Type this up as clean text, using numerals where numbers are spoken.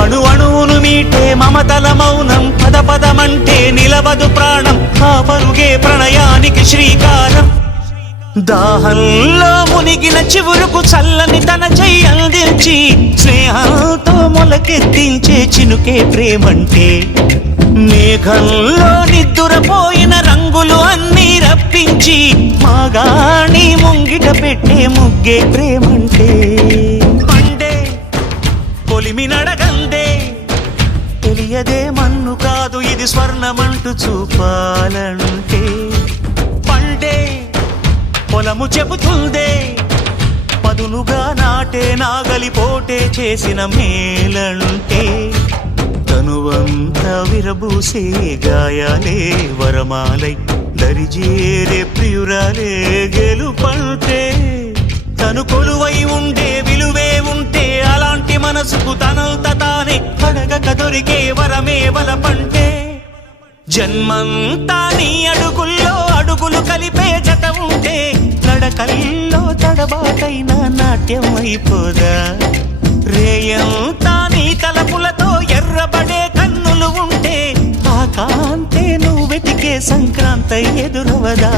అణు అణువును మీటే మమతల మౌనం పద పదమంటే నిలవదు ప్రాణం ఆ పరుగే ప్రణయానికి శ్రీకారం దాహంలో మునిగిన చివురుకు చల్లని తన చెయ్యి అందించి స్నేహంతో మొలకెత్తించే చినుకే ప్రేమంటే మేఘంలో నిద్దురపోయిన రంగులు అన్నీ రప్పించి మాగాణి ముంగిట పెట్టే ముగ్గే ప్రేమంటే పండే పొలిమి నడగందే తెలియదే మన్ను కాదు ఇది స్వర్ణమంటూ చూపాలంటే పండే పొలము చెబుతుందే పదునుగా నాటే నాగలి పోటే చేసిన మేలంటే తనువంతా విరబూసే గాయాలే వరమాలై దరిజేరే ప్రియురాలే గెలుపంటే తను కొలువై ఉండే విలువే ఉంటే అలాంటి మనసుకు తనంత తానే అడగక దొరికే వరమే వలపంటే జన్మంతా నీ అడుగుల్లో అడుగులు కలిపే జత ఉంటే నడకల్లో తడబాటైన నాట్యం అయిపోదా రేయంతా నీ తలపులతో ఎర్రబడే కన్నులు ఉంటే ఆ కాంతే నువ్వు వెతికే సంక్రాంతి ఎదురవదా